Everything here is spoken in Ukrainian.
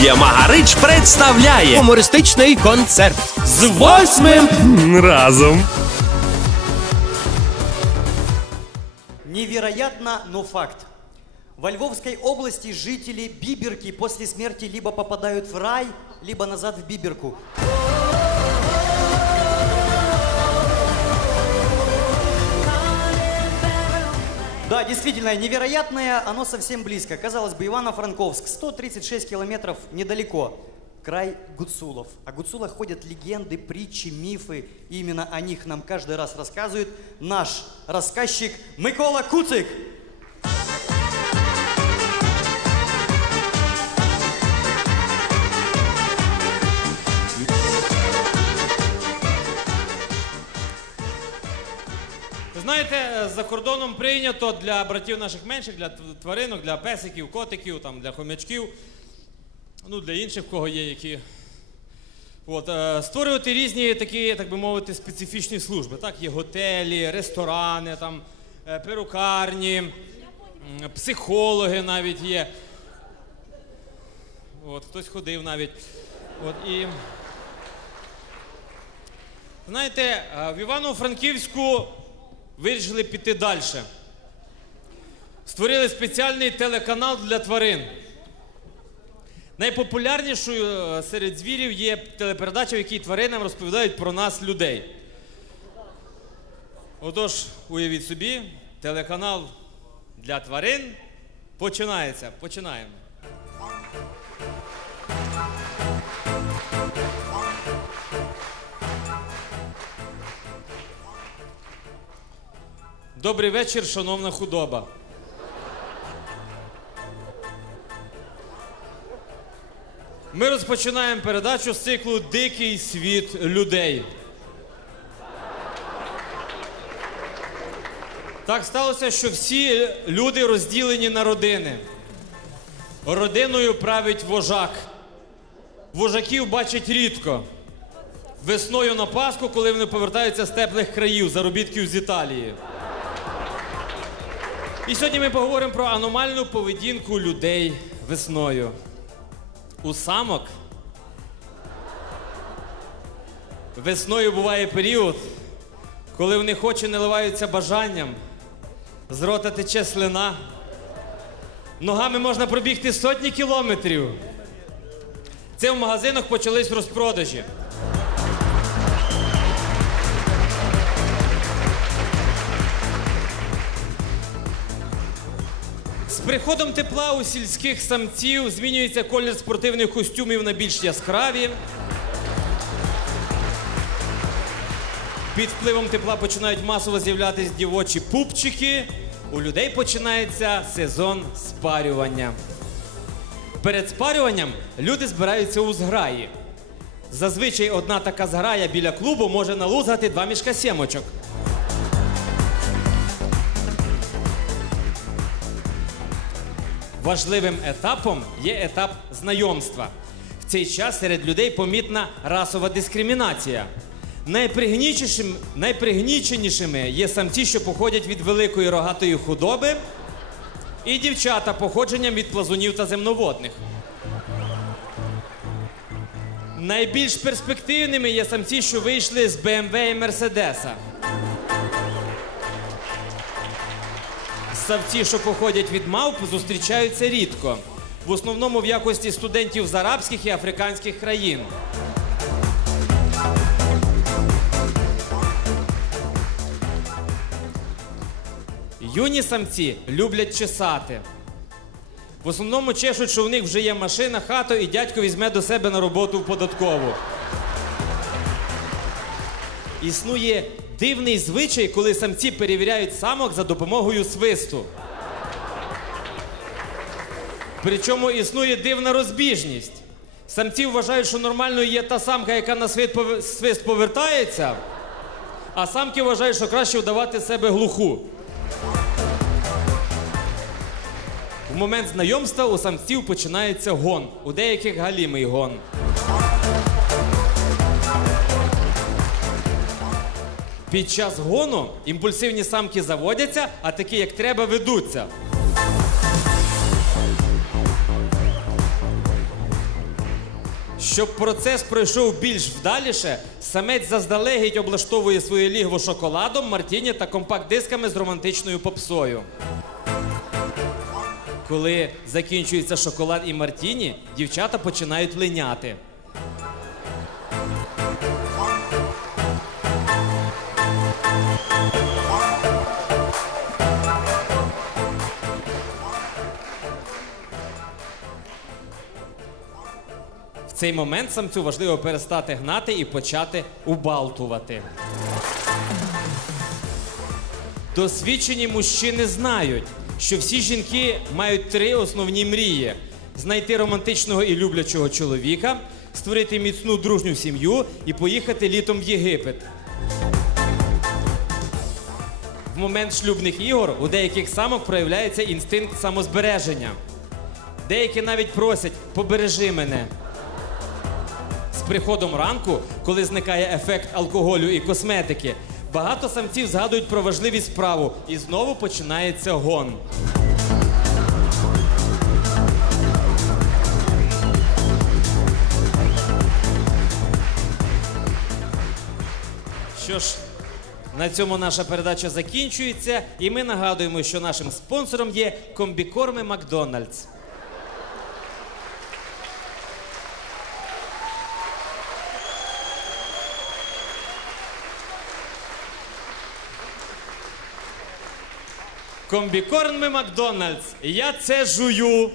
Студія Магарич представляє Гумористичний концерт. з восьмим разом. Невероятно, но факт. Во Львовской области жители Биберки после смерти либо попадают в рай, либо назад в Биберку. Да, действительно, невероятное, оно совсем близко. Казалось бы, Ивано-Франковск, 136 километров недалеко. Край Гуцулов. О Гуцулах ходят легенды, притчи, мифы. И именно о них нам каждый раз рассказывает наш рассказчик Микола Куцик. Знаєте, за кордоном прийнято для братів наших менших, для тваринок, для песиків, котиків, там, для хомячків, ну, для інших, в кого є які. От, е, створювати різні такі, так би мовити, специфічні служби. Так, є готелі, ресторани, там, е, перукарні, психологи навіть є. От, хтось ходив навіть. От, і... Знаєте, е, в Івано-Франківську вирішили піти далі. Створили спеціальний телеканал для тварин. Найпопулярнішою е, серед звірів є телепередача, в якій тваринам розповідають про нас, людей. Отож, уявіть собі, телеканал для тварин починається. Починаємо. Добрий вечір, шановна худоба. Ми розпочинаємо передачу з циклу Дикий світ людей. Так сталося, що всі люди розділені на родини. Родиною править вожак. Вожаків бачать рідко. Весною на Пасху, коли вони повертаються з теплих країв, заробітків з Італії. І сьогодні ми поговоримо про аномальну поведінку людей весною. У самок весною буває період, коли в них очі наливаються бажанням, з рота тече слина, ногами можна пробігти сотні кілометрів. Це в магазинах почались розпродажі. З приходом тепла у сільських самців змінюється колір спортивних костюмів на більш яскраві. Під впливом тепла починають масово з'являтися дівочі пупчики. У людей починається сезон спарювання. Перед спарюванням люди збираються у зграї. Зазвичай одна така зграя біля клубу може налузгати два мішка сімочок. Важливим етапом є етап знайомства. В цей час серед людей помітна расова дискримінація. Найпригніченішим, найпригніченішими є самці, що походять від великої рогатої худоби, і дівчата походженням від плазунів та земноводних. Найбільш перспективними є самці, що вийшли з БМВ і Мерседеса. Савці, що походять від мавп, зустрічаються рідко. В основному в якості студентів з арабських і африканських країн. Юні самці люблять чесати. В основному чешуть, що в них вже є машина, хата, і дядько візьме до себе на роботу в податкову. Існує дивний звичай, коли самці перевіряють самок за допомогою свисту. Причому існує дивна розбіжність. Самці вважають, що нормальною є та самка, яка на свист пове- свист повертається, а самки вважають, що краще вдавати себе глуху. В момент знайомства у самців починається гон, у деяких галімий гон. Під час гону імпульсивні самки заводяться, а такі, як треба, ведуться. Щоб процес пройшов більш вдаліше, самець заздалегідь облаштовує своє лігво шоколадом, мартіні та компакт-дисками з романтичною попсою. Коли закінчується шоколад і мартіні, дівчата починають линяти. Цей момент самцю важливо перестати гнати і почати убалтувати. Досвідчені мужчини знають, що всі жінки мають три основні мрії: знайти романтичного і люблячого чоловіка, створити міцну дружню сім'ю і поїхати літом в Єгипет. В момент шлюбних ігор у деяких самок проявляється інстинкт самозбереження. Деякі навіть просять побережи мене. Приходом ранку, коли зникає ефект алкоголю і косметики, багато самців згадують про важливість справу і знову починається гон. Що ж, на цьому наша передача закінчується, і ми нагадуємо, що нашим спонсором є комбікорми Макдональдс. Комбікорми Макдональдс. Я це жую.